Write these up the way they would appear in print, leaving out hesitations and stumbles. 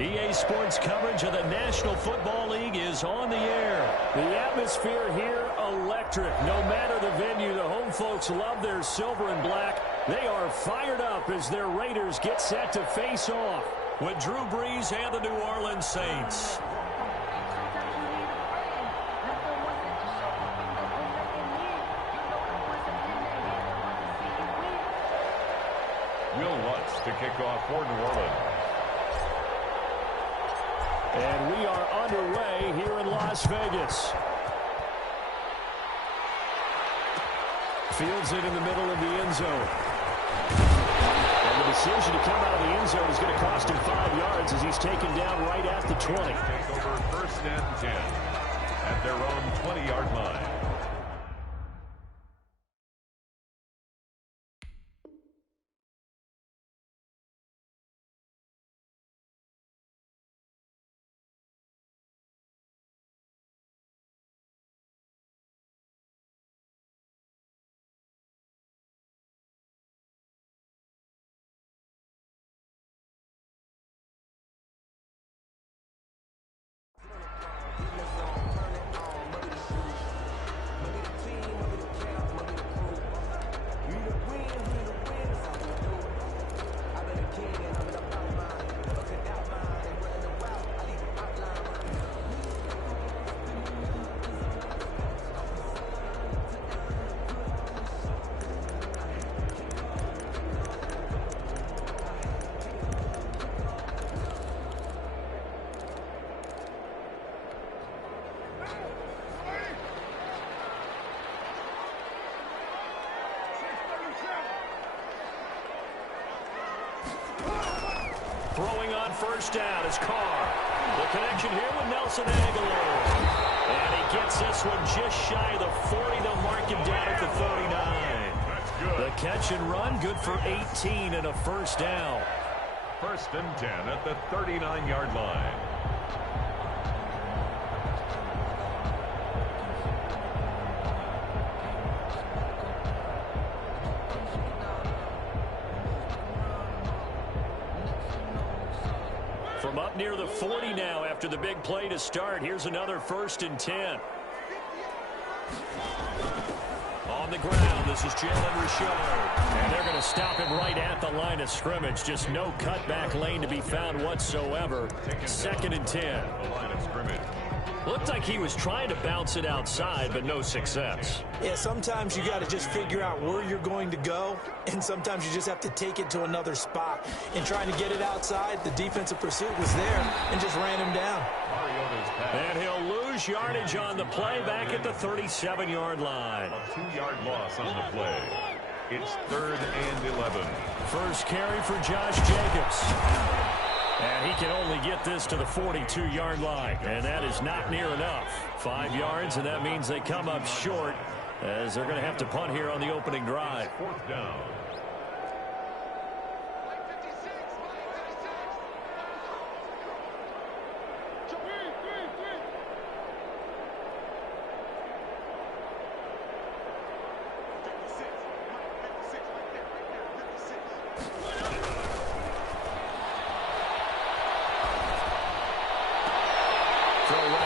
EA Sports coverage of the National Football League is on the air. The atmosphere here, electric. No matter the venue, the home folks love their silver and black. They are fired up as their Raiders get set to face off with Drew Brees and the New Orleans Saints. Will Lutz to kick off for New Orleans. And we are underway here in Las Vegas. Fields it in the middle of the end zone. And the decision to come out of the end zone is going to cost him 5 yards as he's taken down right at the 20. Take over 1st and 10 at their own 20-yard line. Throwing on 1st down is Carr. The connection here with Nelson Aguilar. And he gets this one just shy of the 40. They'll mark him down at the 39. That's good. The catch and run, good for 18 and a 1st down. 1st and 10 at the 39-yard line. From up near the 40 now after the big play to start. Here's another 1st and 10. On the ground, this is Jalen Richard. And they're going to stop him right at the line of scrimmage. Just no cutback lane to be found whatsoever. 2nd and 10. The line of scrimmage. Looked like he was trying to bounce it outside, but no success. Yeah, sometimes you got to just figure out where you're going to go, and sometimes you just have to take it to another spot. In trying to get it outside, the defensive pursuit was there and just ran him down. And he'll lose yardage on the play back at the 37-yard line. A 2-yard loss on the play. It's 3rd and 11. First carry for Josh Jacobs. And he can only get this to the 42-yard line. And that is not near enough. 5 yards, and that means they come up short as they're going to have to punt here on the opening drive. 4th down.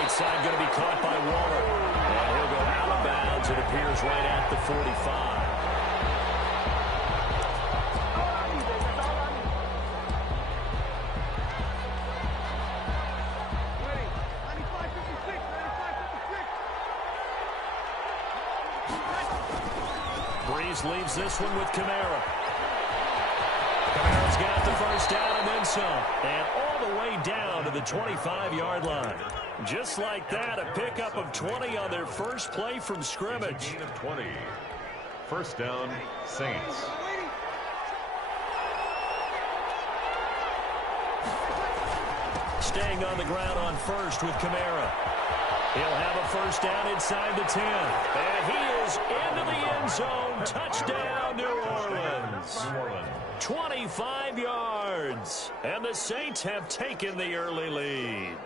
Side going to be caught by Waller. And he'll go out of bounds. It appears right at the 45. Brees leaves this one with Kamara. Kamara's got the 1st down and then some. And all the way down to the 25-yard line. Just like that, a pickup of 20 on their first play from scrimmage. 20. 1st down, Saints. Staying on the ground on 1st with Kamara. He'll have a 1st down inside the 10. And he is into the end zone. Touchdown, New Orleans. 25 yards. And the Saints have taken the early lead.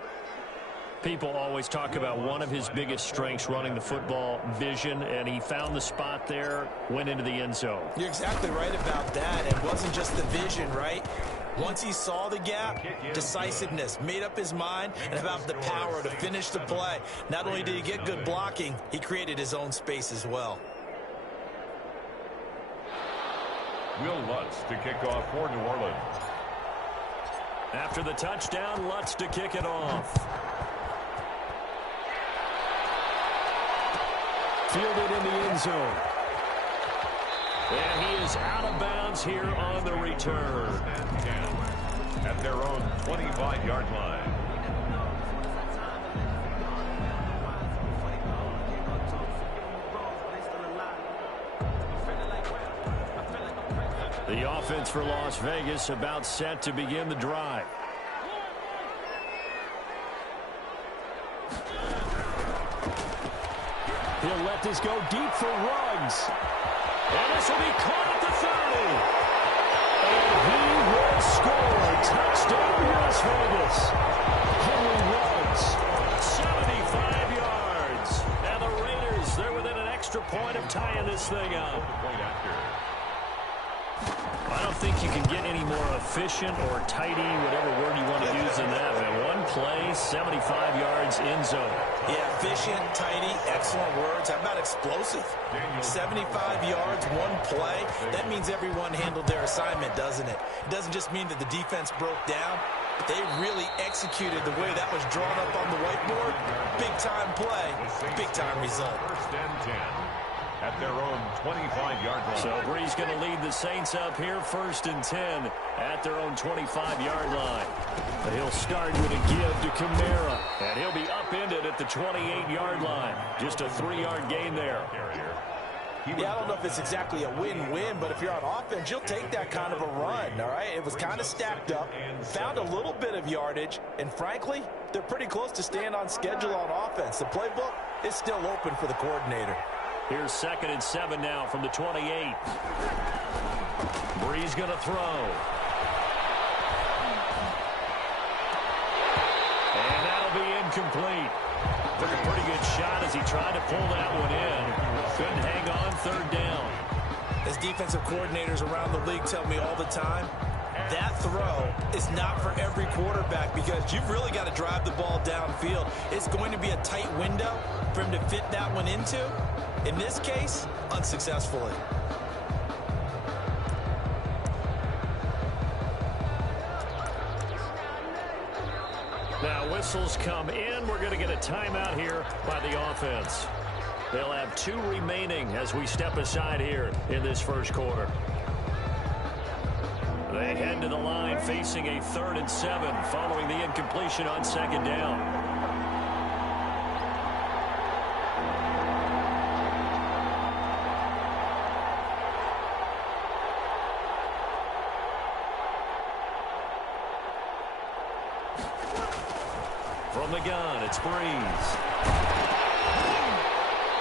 People always talk about one of his biggest strengths running the football, vision, and he found the spot there, went into the end zone. You're exactly right about that. It wasn't just the vision, right? Once he saw the gap, decisiveness, made up his mind, and about the power to finish the play. Not only did he get good blocking, he created his own space as well. Will Lutz to kick off for New Orleans. After the touchdown, Lutz to kick it off. Fielded in the end zone. And he is out of bounds here on the return. At their own 25-yard line. The offense for Las Vegas about set to begin the drive. He'll let this go deep for Ruggs. And this will be caught at the 30. And he will score. Touchdown, Las Vegas. Henry Ruggs, 75 yards. And the Raiders, they're within an extra point of tying this thing up. I don't think you can get any more efficient or tidy, whatever word you want to use in that. Man, one play, 75 yards in zone. Yeah, efficient, tidy, excellent words. How about explosive? 75 yards, one play. That means everyone handled their assignment, doesn't it? It doesn't just mean that the defense broke down. They really executed the way that was drawn up on the whiteboard. Big-time play, big-time result. First and 10. At their own 25-yard line. So Bree's going to lead the Saints up here, 1st and 10 at their own 25-yard line. But he'll start with a give to Kamara, and he'll be upended at the 28-yard line. Just a 3-yard gain there. Yeah, I don't know if it's exactly a win-win, but if you're on offense, you'll take that kind of a run, all right? It was kind of stacked up, found a little bit of yardage, and frankly, they're pretty close to staying on schedule on offense. The playbook is still open for the coordinator. Here's 2nd and 7 now from the 28. Bree's going to throw. And that'll be incomplete. Took a pretty good shot as he tried to pull that one in. Couldn't hang on, 3rd down. As defensive coordinators around the league tell me all the time, that throw is not for every quarterback because you've really got to drive the ball downfield. It's going to be a tight window for him to fit that one into. In this case, unsuccessfully. Now whistles come in. We're going to get a timeout here by the offense. They'll have 2 remaining as we step aside here in this first quarter. They head to the line facing a 3rd and 7 following the incompletion on 2nd down. From the gun, it's Breeze.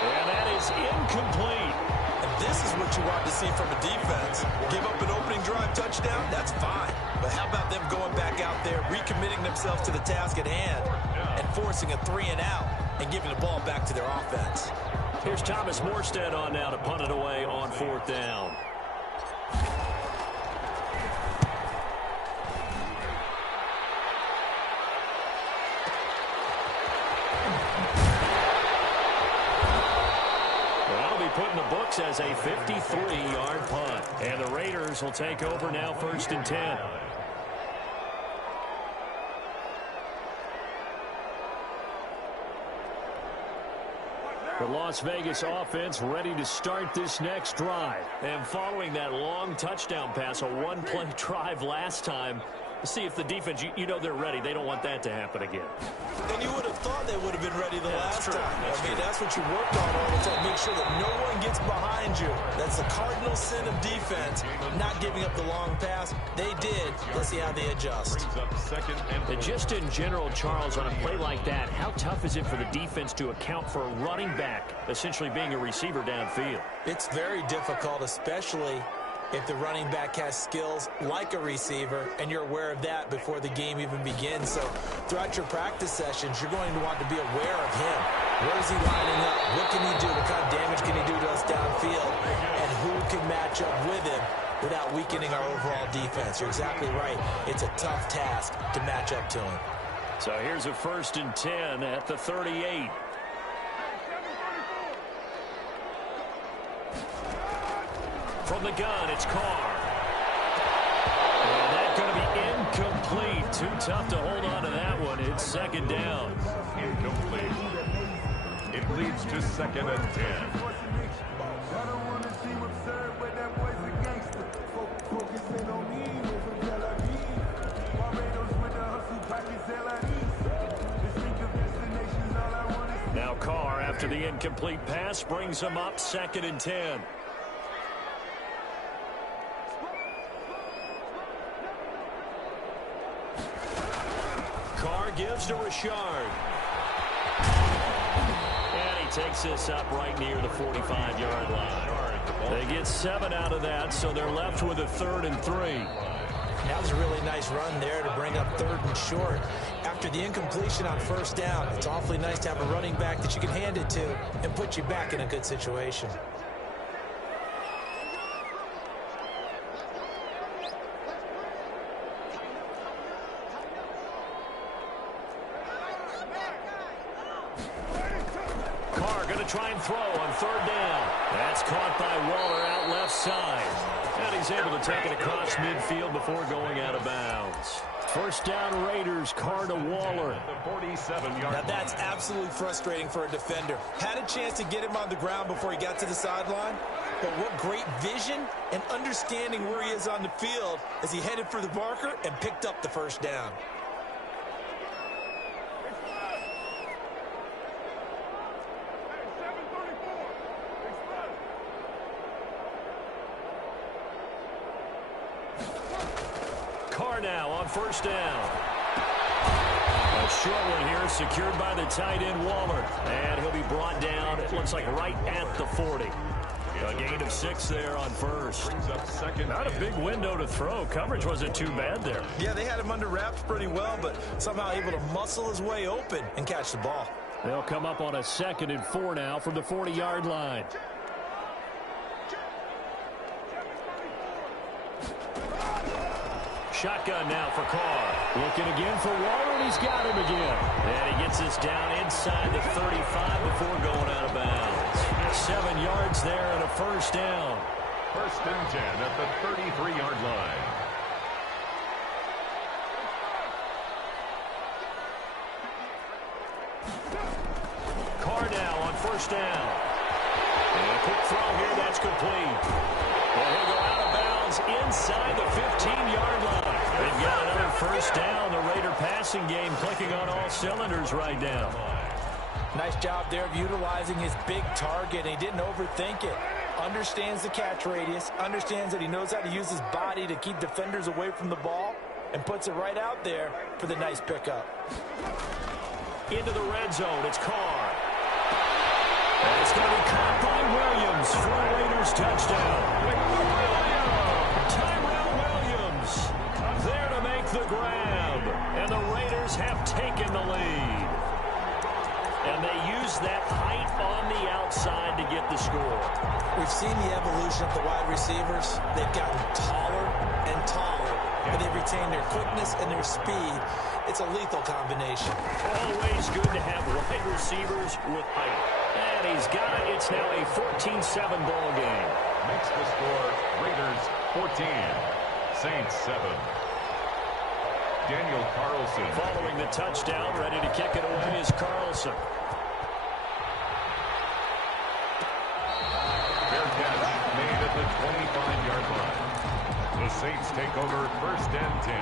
And that is incomplete. And this is what you want to see from a defense. Give up an opening drive touchdown, that's fine. But how about them going back out there, recommitting themselves to the task at hand, and forcing a 3 and out, and giving the ball back to their offense. Here's Thomas Morstead on now to punt it away on 4th down. Put in the books as a 53-yard punt. And the Raiders will take over now, 1st and 10. The Las Vegas offense ready to start this next drive. And following that long touchdown pass, a one-play drive last time, see if the defense, you know they're ready. They don't want that to happen again. And you would have thought they would have been ready the last time. I mean, that's what you worked on all the time. Make sure that no one gets behind you. That's the cardinal sin of defense, not giving up the long pass. They did. Let's see how they adjust. And just in general, Charles, on a play like that, how tough is it for the defense to account for a running back essentially being a receiver downfield? It's very difficult, especially if the running back has skills like a receiver, and you're aware of that before the game even begins. So throughout your practice sessions, you're going to want to be aware of him. Where is he lining up? What can he do? What kind of damage can he do to us downfield? And who can match up with him without weakening our overall defense. You're exactly right. It's a tough task to match up to him. So here's a 1st and 10 at the 38. From the gun, it's Carr. And that's going to be incomplete. Too tough to hold on to that one. It's 2nd down. Incomplete. It leads to 2nd and 10. Now Carr, after the incomplete pass, brings him up 2nd and 10. Carr gives to Richard. And he takes this up right near the 45-yard line. They get 7 out of that, so they're left with a 3rd and 3. That was a really nice run there to bring up 3rd and short. After the incompletion on 1st down, it's awfully nice to have a running back that you can hand it to and put you back in a good situation. Carr going to try and throw on 3rd down. That's caught by Waller out left side. And he's able to take it across midfield before going out of bounds. 1st down Raiders, Carr to Waller. Now that's absolutely frustrating for a defender. Had a chance to get him on the ground before he got to the sideline, but what great vision and understanding where he is on the field as he headed for the marker and picked up the 1st down. Carr now on 1st down. A short one here secured by the tight end Waller. And he'll be brought down, it looks like right at the 40. A gain of 6 there on 1st. Not a big window to throw. Coverage wasn't too bad there. Yeah, they had him under wraps pretty well, but somehow able to muscle his way open and catch the ball. They'll come up on a 2nd and 4 now from the 40-yard line. Shotgun now for Carr. Looking again for Waller, and he's got him again. And he gets this down inside the 35 before going out of bounds. 7 yards there and a 1st down. 1st and 10 at the 33-yard line. Carr now on 1st down. And a quick throw here, that's complete. And he'll go out of bounds inside the 15-yard line. They've got another 1st down. The Raider passing game clicking on all cylinders right now. Nice job there of utilizing his big target. He didn't overthink it. Understands the catch radius. Understands that he knows how to use his body to keep defenders away from the ball. And puts it right out there for the nice pickup. Into the red zone. It's Carr. And it's going to be caught by Williams for a Raiders touchdown. Tyrell Williams there to make the grab. And the Raiders have taken the lead. And they use that height on the outside to get the score. We've seen the evolution of the wide receivers. They've gotten taller and taller, but they've retained their quickness and their speed. It's a lethal combination. Always good to have wide receivers with height. And he's got it. It's now a 14-7 ball game. Makes the score Raiders 14, Saints 7. Daniel Carlson. Following the touchdown, ready to kick it away is Carlson. Fair catch made at the 25-yard line. The Saints take over 1st and 10.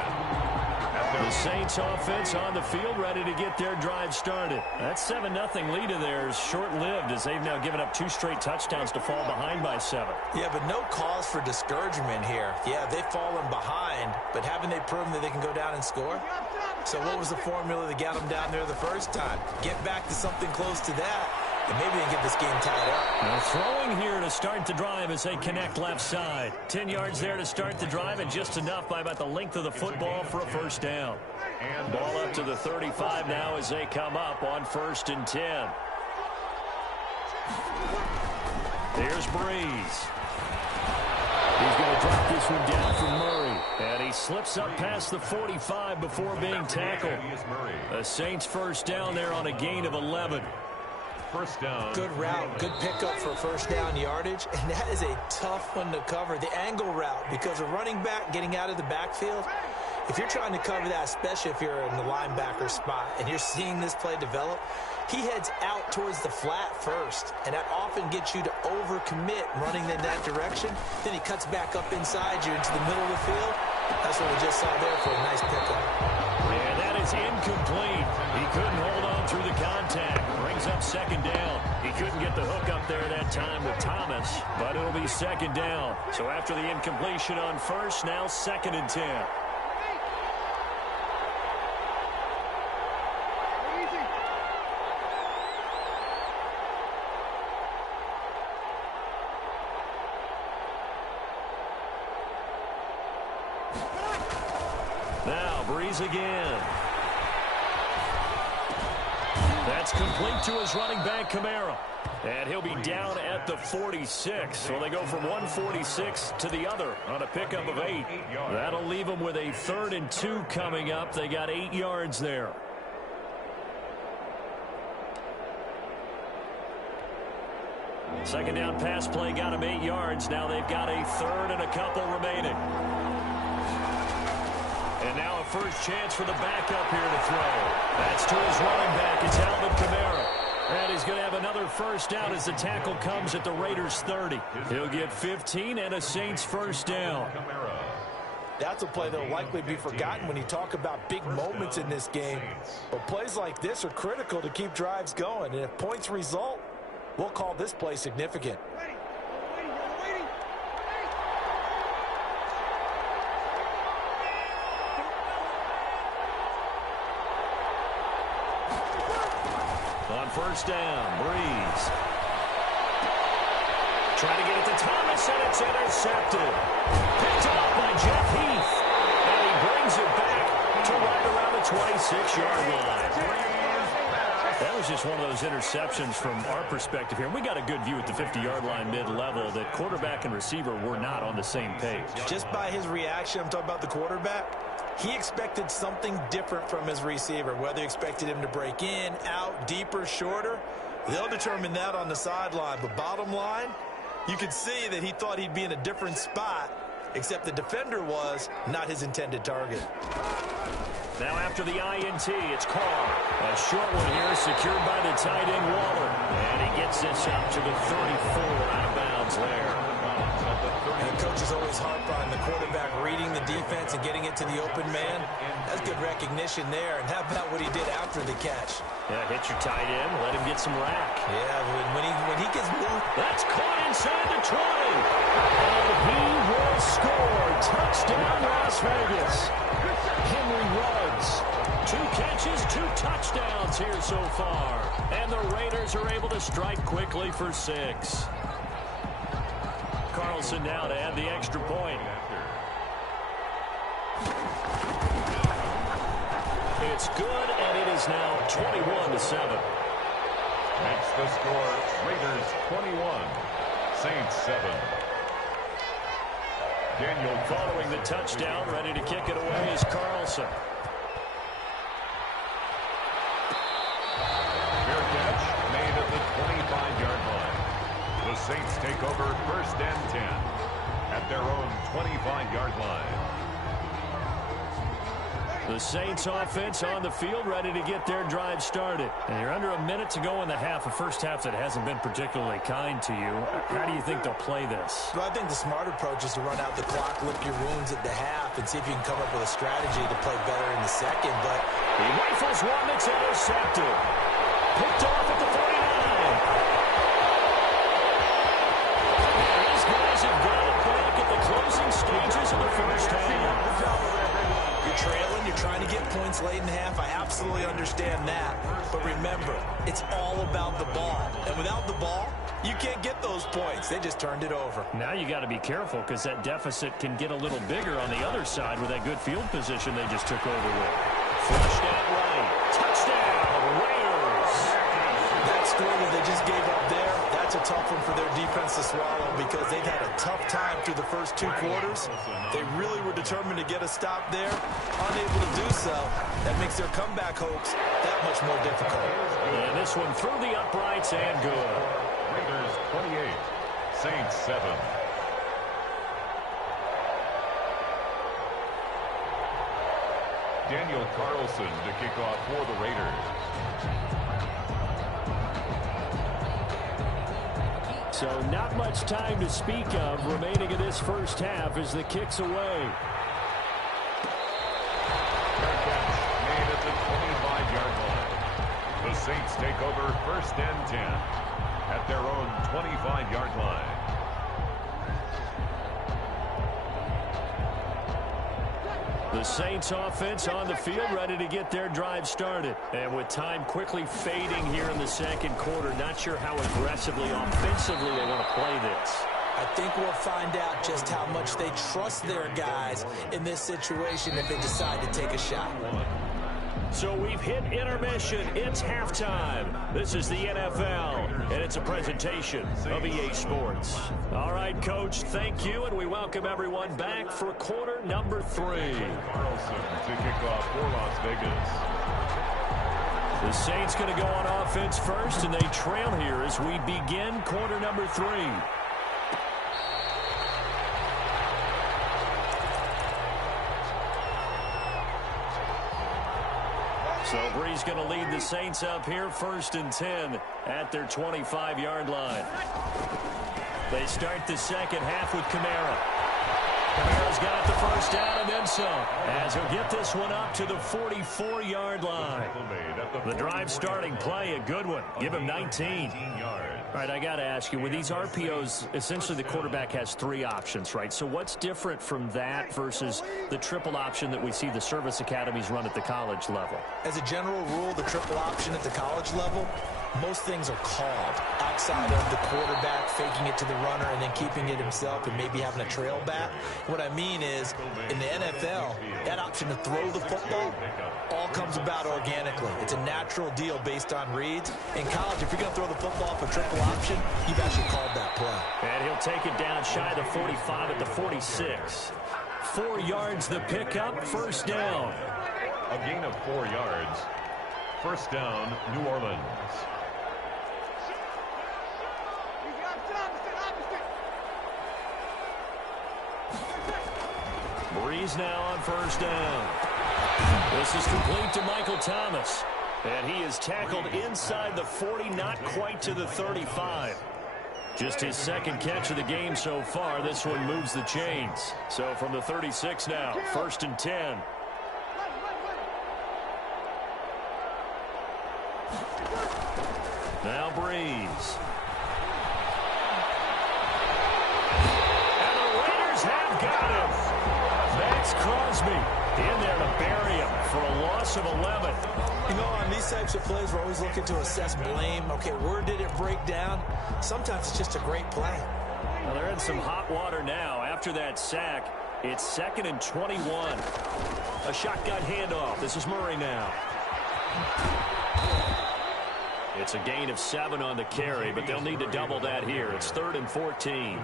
The Saints offense on the field ready to get their drive started. That 7-0 lead of theirs short-lived as they've now given up 2 straight touchdowns to fall behind by 7. Yeah, but no cause for discouragement here. Yeah, they've fallen behind, but haven't they proven that they can go down and score? So what was the formula that got them down there the first time? Get back to something close to that, and maybe they can get this game tied up. Now throwing here to start the drive as they connect left side. 10 yards there to start the drive, and just enough by about the length of the football for a 1st down. Ball up to the 35 now as they come up on 1st and 10. Here's Breeze. He's going to drop this one down for Murray. And he slips up past the 45 before being tackled. The Saints first down there on a gain of 11. First down. Good route, good pickup for first down yardage, and that is a tough one to cover, the angle route, because a running back getting out of the backfield, if you're trying to cover that, especially if you're in the linebacker spot and you're seeing this play develop, he heads out towards the flat first, and that often gets you to overcommit running in that direction. Then he cuts back up inside you into the middle of the field. That's what we just saw there for a nice pickup. Yeah, that is incomplete. He couldn't hold on through the contact. Brings up second down. He couldn't get the hook up there that time with Thomas, but it'll be second down. So after the incompletion on first, now 2nd and 10. Now Breeze again. That's complete to his running back, Kamara. And he'll be down at the 46. So they go from 146 to the other on a pickup of 8. That'll leave them with a 3rd and 2 coming up. They got 8 yards there. Second down pass play got him 8 yards. Now they've got a 3rd and a couple remaining. And now a first chance for the backup here to throw. That's to his running back. It's Alvin Kamara. And he's going to have another first down as the tackle comes at the Raiders' 30. He'll get 15 and a Saints first down. That's a play that will likely be forgotten when you talk about big moments in this game. But plays like this are critical to keep drives going. And if points result, we'll call this play significant. On first down, Breeze. Trying to get it to Thomas, and it's intercepted. Picked up by Jeff Heath. And he brings it back to right around the 26-yard line. That was just one of those interceptions from our perspective here. We got a good view at the 50-yard line mid-level that quarterback and receiver were not on the same page. Just by his reaction, I'm talking about the quarterback, he expected something different from his receiver, whether he expected him to break in, out, deeper, shorter. They'll determine that on the sideline. But bottom line, you could see that he thought he'd be in a different spot, except the defender was not his intended target. Now after the INT, it's Carr. A short one here, secured by the tight end Waller. And he gets this up to the 34, out of bounds there. And coaches always harp on the quarterback reading the defense and getting it to the open man. That's good recognition there. And how about what he did after the catch? Yeah, hit your tight end, let him get some rack. Yeah, when he gets moved. That's caught inside the 20. And he will score. Touchdown, Las Vegas. Henry Ruggs. 2 catches, 2 touchdowns here so far. And the Raiders are able to strike quickly for 6. Carlson now to add the extra point. It's good, and it is now 21-7. Makes the score Raiders 21, Saints 7. Daniel following the touchdown, ready to kick it away is Carlson. Fair catch made at the 25-yard line. The Saints take over 1st and 10 at their own 25-yard line. The Saints offense on the field, ready to get their drive started. And you're under a minute to go in the half, a first half that hasn't been particularly kind to you. How do you think they'll play this? Well, I think the smart approach is to run out the clock, lick your wounds at the half, and see if you can come up with a strategy to play better in the second. But he rifles one that's intercepted. Picked off at the 49. These guys have got it back at the closing stages of the first half. You're trailing, you're trying to get points late in the half. I absolutely understand that. But remember, it's all about the ball. And without the ball, you can't get those points. They just turned it over. Now you got to be careful because that deficit can get a little bigger on the other side with that good field position they just took over with. Flushed out right. Touchdown, Raiders. That score that they just gave up there, that's a tough one for their defense to swallow because they've had a tough time through through the first 2 quarters. They really were determined to get a stop there. Unable to do so, that makes their comeback hopes that much more difficult. And this one through the uprights and good. Raiders 28, Saints 7. Daniel Carlson to kick off for the Raiders. So not much time to speak of remaining in this first half as the kick's away. Fair catch made at the 25-yard line. The Saints take over first and 10 at their own 25-yard line. The Saints offense on the field, ready to get their drive started. And with time quickly fading here in the second quarter, not sure how aggressively, offensively they want to play this. I think we'll find out just how much they trust their guys in this situation if they decide to take a shot. So we've hit intermission. It's halftime. This is the NFL, and it's a presentation of EA Sports. All right, Coach, thank you, and we welcome everyone back for quarter number 3. Carlson to kick off for Las Vegas. The Saints going to go on offense first, and they trail here as we begin quarter number 3. So Bree's going to lead the Saints up here first and 10 at their 25-yard line. They start the second half with Kamara. Kamara's got the first down and then some, as he'll get this one up to the 44-yard line. The drive starting play, a good one. Give him 19. All right, I got to ask you, with these RPOs, essentially the quarterback has 3 options, right? So what's different from that versus the triple option that we see the service academies run at the college level? As a general rule, the triple option at the college level, most things are called outside of the quarterback faking it to the runner and then keeping it himself and maybe having a trail back. What I mean is, in the NFL, that option to throw the football all comes about organically. It's a natural deal based on reads. In college, if you're going to throw the football for triple option, you've actually called that play. And he'll take it down shy of the 45 at the 46. 4 yards the pickup, first down. A gain of 4 yards. First down, New Orleans. Breeze now on first down. This is complete to Michael Thomas. And he is tackled inside the 40, not quite to the 35. Just his second catch of the game so far. This one moves the chains. So from the 36 now, first and 10. Now Breeze. And the Raiders have got him. Max Crosby in there to bury him for a loss of 11. You know, on these types of plays, we're always looking to assess blame. Okay, where did it break down? Sometimes it's just a great play. Well, they're in some hot water now. After that sack, it's 2nd and 21. A shotgun handoff. This is Murray now. It's a gain of 7 on the carry, but they'll need to double that here. It's 3rd and 14.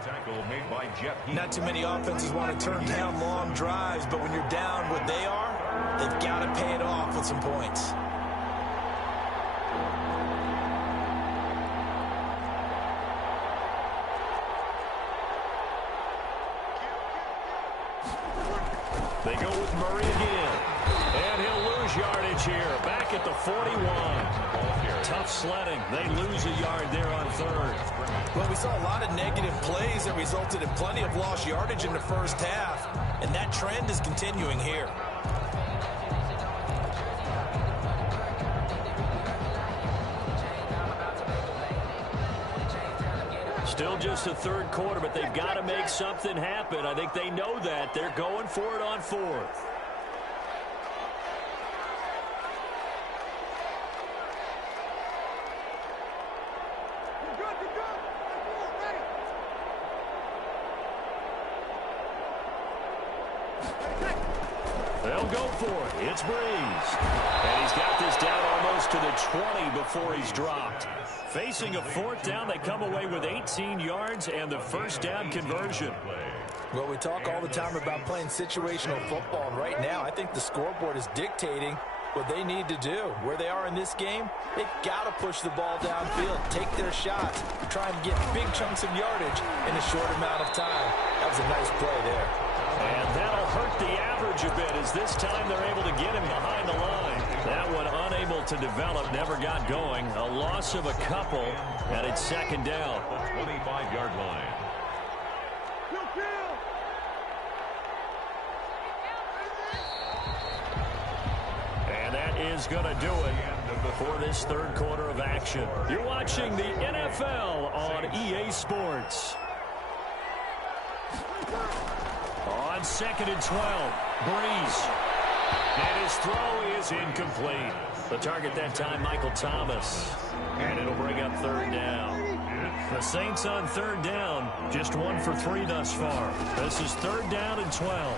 Not too many offenses want to turn down long drives, but when you're down what they are, they've got to pay it off with some points. They go with Murray again. And he'll lose yardage here. Back at the 41. Tough sledding. They lose a yard there on 3rd. Well, we saw a lot of negative plays that resulted in plenty of lost yardage in the first half. And that trend is continuing here. Still just the 3rd quarter, but they've got to make something happen. I think they know that. They're going for it on 4th. They'll go for it. It's Breeze. And he's got this down almost to the 20 before he's dropped. Facing a fourth down, they come away with 18 yards and the first down conversion. Well, we talk all the time about playing situational football, and right now I think the scoreboard is dictating what they need to do. Where they are in this game, they've got to push the ball downfield, take their shots, try and get big chunks of yardage in a short amount of time. That was a nice play there. And that'll hurt the average a bit as this time they're able to get him behind the line. That one unable to develop, never got going. A loss of a couple, and it's second down. 25-yard line. And that is going to do it for this third quarter of action. You're watching the NFL on EA Sports. On 2nd and 12, Breeze. And his throw is incomplete. The target that time, Michael Thomas. And it'll bring up third down. The Saints on third down, just 1 for 3 thus far. This is third down and 12.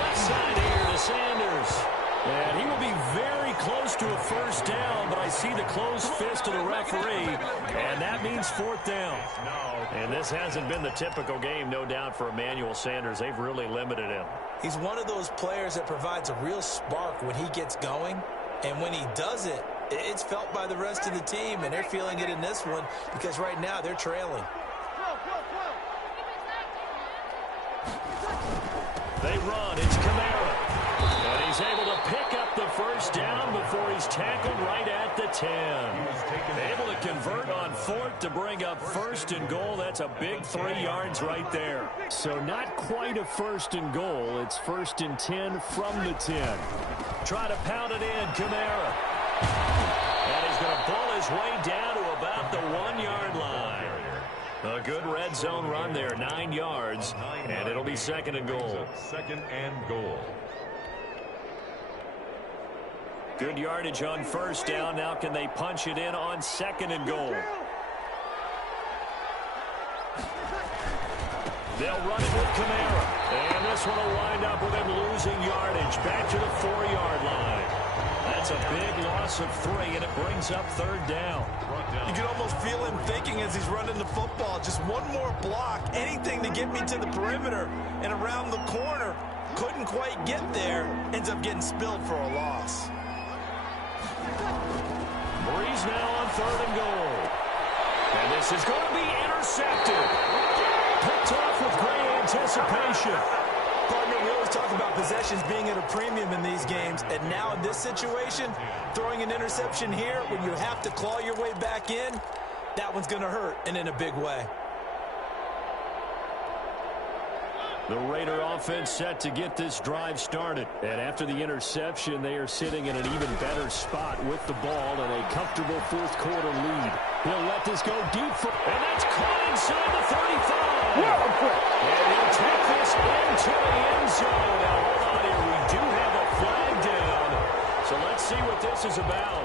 Left side here to Sanders. And he will be very close to a first down, but I see the closed fist of the referee, and that means fourth down. And this hasn't been the typical game, no doubt, for Emmanuel Sanders. They've really limited him. He's one of those players that provides a real spark when he gets going, and when he does it, it's felt by the rest of the team, and they're feeling it in this one because right now they're trailing. They run. It's Kamara. And he's able to pick up the first down before he's tackled right at the 10. Able to convert on fourth to bring up first and goal. That's a big 3 yards right there. So not quite a first and goal. It's first and 10 from the 10. Try to pound it in, Kamara. And he's going to pull his way down to about the 1-yard line. A good red zone run there, 9 yards, and it'll be second and goal. Second and goal. Good yardage on first down. Now can they punch it in on second and goal? They'll run it with Kamara. And this one will wind up with him losing yardage. Back to the 4-yard line. That's a big loss of 3, and it brings up third down. You can almost feel him thinking as he's running the football. Just one more block, anything to get me to the perimeter and around the corner. Couldn't quite get there. Ends up getting spilled for a loss. Breeze now on third and goal. And this is going to be intercepted. Picked off with great anticipation. Partner, we always talk about possessions being at a premium in these games, and now in this situation, throwing an interception here when you have to claw your way back in, that one's going to hurt, and in a big way. The Raider offense set to get this drive started. And after the interception, they are sitting in an even better spot with the ball and a comfortable fourth quarter lead. He'll let this go deep for, and that's caught inside the 35. And he'll take this into the end zone. Now, hold on here. We do have a flag down. So let's see what this is about.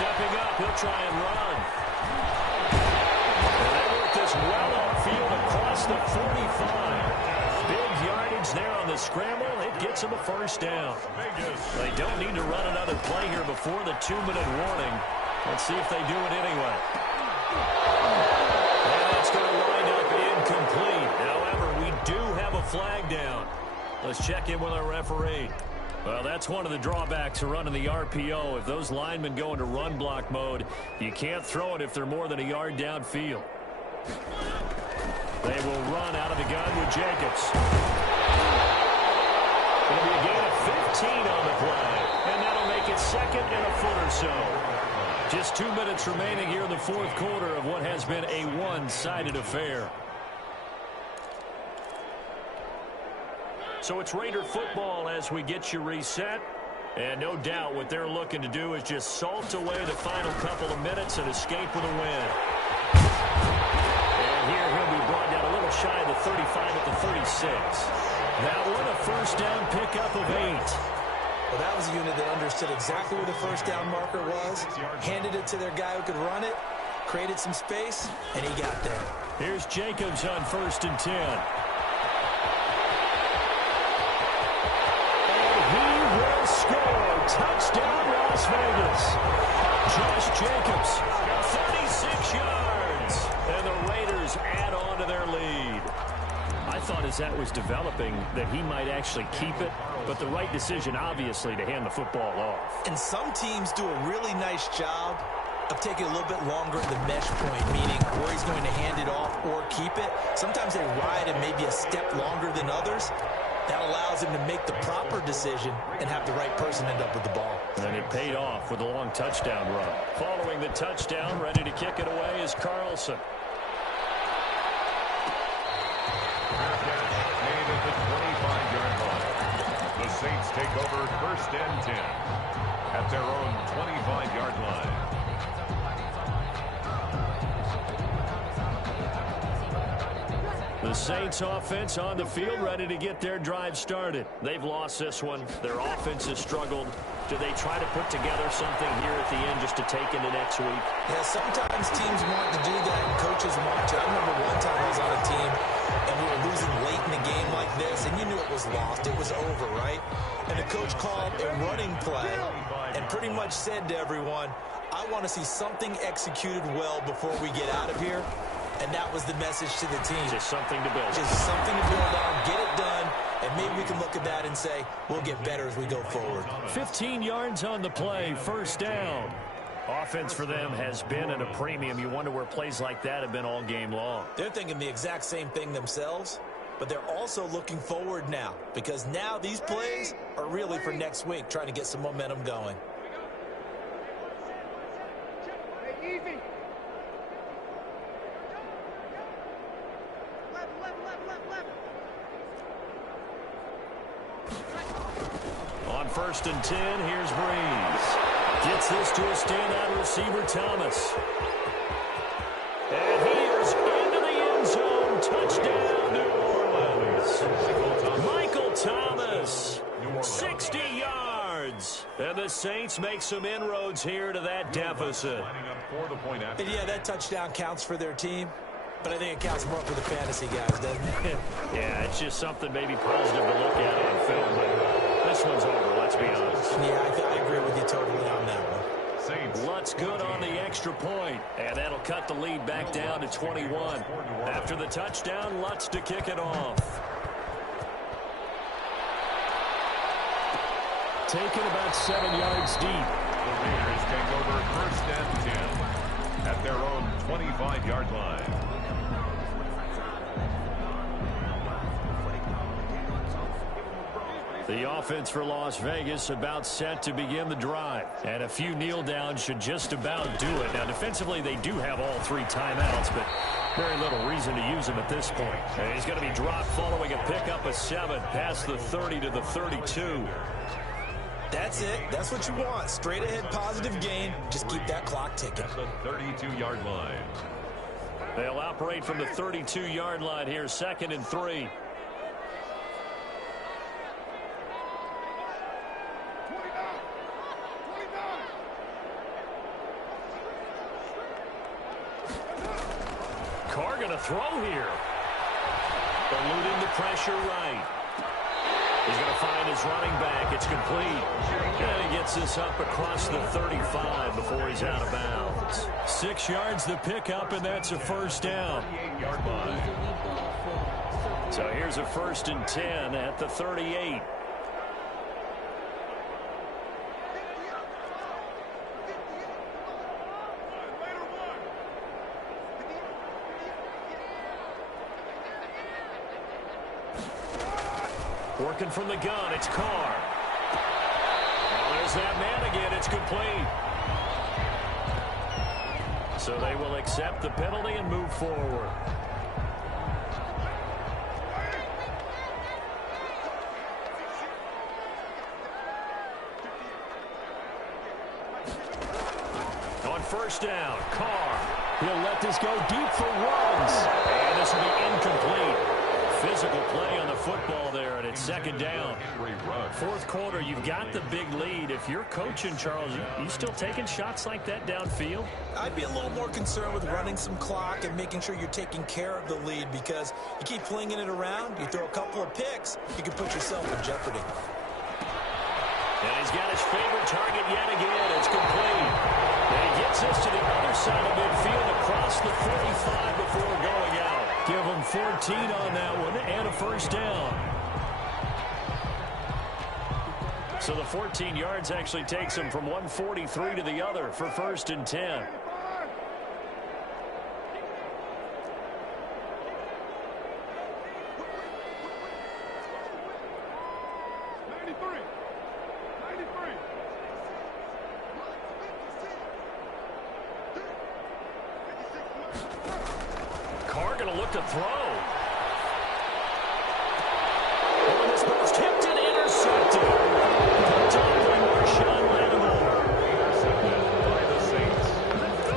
Stepping up, he'll try and run. And they work this well upfield across the 45. Big yardage there on the scramble. It gets him a first down. They don't need to run another play here before the 2-minute warning. Let's see if they do it anyway. And that's going to wind up incomplete. However, we do have a flag down. Let's check in with our referee. Well, that's one of the drawbacks of running the RPO. If those linemen go into run block mode, you can't throw it if they're more than a yard downfield. They will run out of the gun with Jacobs. It'll be a gain of 15 on the play, and that'll make it second and a foot or so. Just 2 minutes remaining here in the fourth quarter of what has been a one-sided affair. So it's Raider football as we get you reset. And no doubt what they're looking to do is just salt away the final couple of minutes and escape with a win. And here he'll be brought down a little shy of the 35 at the 36. That one a first down pickup of 8. Well, that was a unit that understood exactly where the first down marker was, handed it to their guy who could run it, created some space, and he got there. Here's Jacobs on 1st and 10. And he will score. Touchdown, Las Vegas. Josh Jacobs, 36 yards. And the Raiders add on to their lead. I thought as that was developing that he might actually keep it, but the right decision, obviously, to hand the football off. And some teams do a really nice job of taking a little bit longer at the mesh point, meaning where he's going to hand it off or keep it. Sometimes they ride it maybe a step longer than others. That allows him to make the proper decision and have the right person end up with the ball. And it paid off with a long touchdown run. Following the touchdown, ready to kick it away is Carlson. Made at the 25-yard line. The Saints take over 1st and 10 at their own 25-yard line. The Saints offense on the field, ready to get their drive started. They've lost this one. Their offense has struggled. Do they try to put together something here at the end just to take into next week? Yeah, sometimes teams want to do that and coaches want to. I remember one time I was on a team and we were losing late in the game like this, and you knew it was lost. It was over, right? And the coach called a running play and pretty much said to everyone, I want to see something executed well before we get out of here. And that was the message to the team. Just something to build. Just something to build on, get it done, and maybe we can look at that and say, we'll get better as we go forward. 15 yards on the play, 1st down. Offense for them has been at a premium. You wonder where plays like that have been all game long. They're thinking the exact same thing themselves, but they're also looking forward now, because now these plays are really for next week, trying to get some momentum going. On 1st and 10, here's Breeze. Gets this to a standout receiver, Thomas. And he is into the end zone. Touchdown, New Orleans. Michael Thomas, 60 yards. And the Saints make some inroads here to that deficit. And yeah, that touchdown counts for their team, but I think it counts more for the fantasy guys, doesn't it? Yeah, it's just something maybe positive to look at on film, but this one's over, let's be honest. Yeah, I agree with you totally on that one. Lutz good on the extra point, and that'll cut the lead back down to 21. After the touchdown, Lutz to kick it off. Taken about 7 yards deep. The Raiders take over 1st and 10 at their own 25-yard line. The offense for Las Vegas about set to begin the drive. And a few kneel downs should just about do it. Now, defensively, they do have all 3 timeouts, but very little reason to use them at this point. And he's going to be dropped following a pickup of 7 past the 30 to the 32. That's it. That's what you want. Straight ahead positive gain. Just keep that clock ticking. The 32-yard line. They'll operate from the 32-yard line here, 2nd and 3. Carr going to throw here. Eluding the pressure right. He's going to find his running back. It's complete. And he gets this up across the 35 before he's out of bounds. 6 yards the pickup, and that's a 1st down. So here's a 1st and 10 at the 38. Working from the gun, it's Carr. Well, there's that man again. It's complete. So they will accept the penalty and move forward. On 1st down, Carr. He'll let this go deep for runs. And this will be incomplete. physical play on the football there, and it's second down. Fourth quarter, you've got the big lead. If you're coaching, Charles, you still taking shots like that downfield? I'd be a little more concerned with running some clock and making sure you're taking care of the lead, because you keep flinging it around, you throw a couple of picks, you can put yourself in jeopardy. And he's got his favorite target yet again. It's complete. And he gets us to the other side of midfield across the 45 before going out. Give him 14 on that one and a first down. So the 14 yards actually takes him from 143 to the other for first and 10. Carr going to look to throw. Oh, this ball's tipped and intercepted. Picked up by Marshawn Lattimore. Intercepted by the Saints.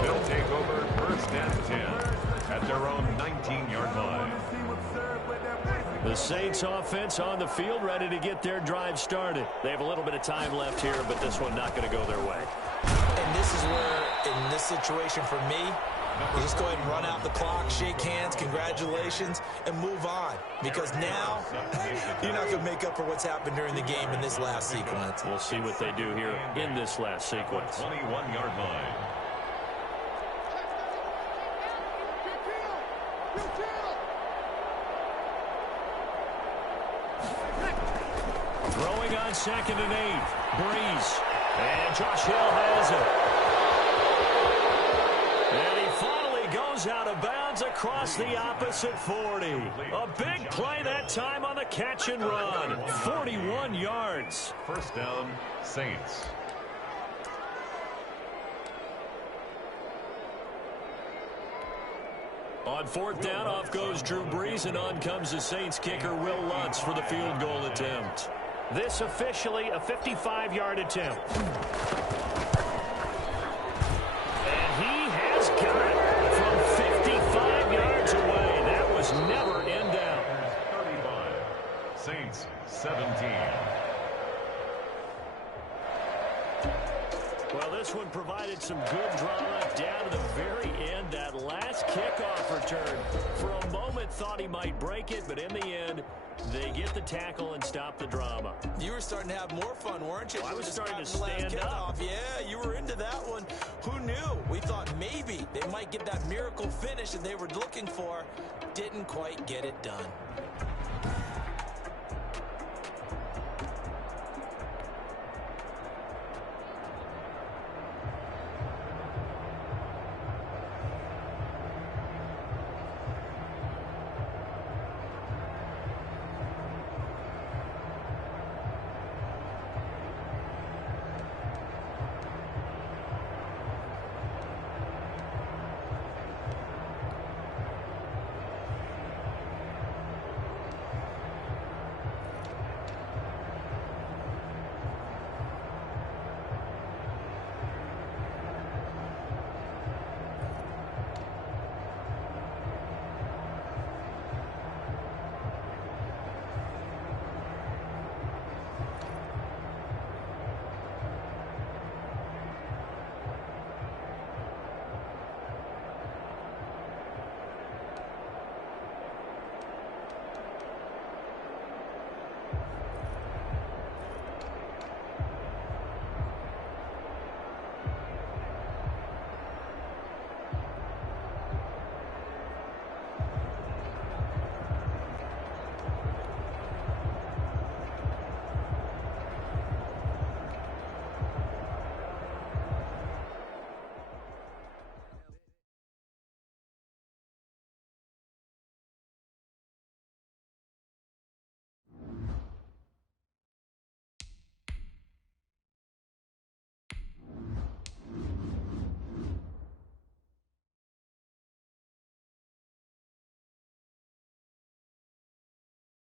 They'll take over first and 10 at their own 19-yard line. The Saints offense on the field, ready to get their drive started. They have a little bit of time left here, but this one not going to go their way. And this is where, in this situation for me, you just go ahead and run out the clock, shake hands, congratulations, and move on. Because now, you're not going to make up for what's happened during the game in this last sequence. We'll see what they do here in this last sequence. 21-yard line. Throwing on second and 8. Breeze. And Josh Hill has it. And he finally goes out of bounds across the opposite 40. A big play that time on the catch and run. 41 yards. First down, Saints. On fourth down, off goes Drew Brees, and on comes the Saints kicker, Will Lutz, for the field goal attempt. This officially a 55-yard attempt. And he has got it from 55 yards away. That was never in doubt. 35. Saints, 17. Well, this one provided some good drama down to the very end. That last kickoff return, for a moment, thought he might break it, but in the end, they get the tackle and stop the drama. You were starting to have more fun, weren't you? Well, I was starting to stand stand up. Yeah, you were into that one. Who knew? We thought maybe they might get that miracle finish that they were looking for. Didn't quite get it done.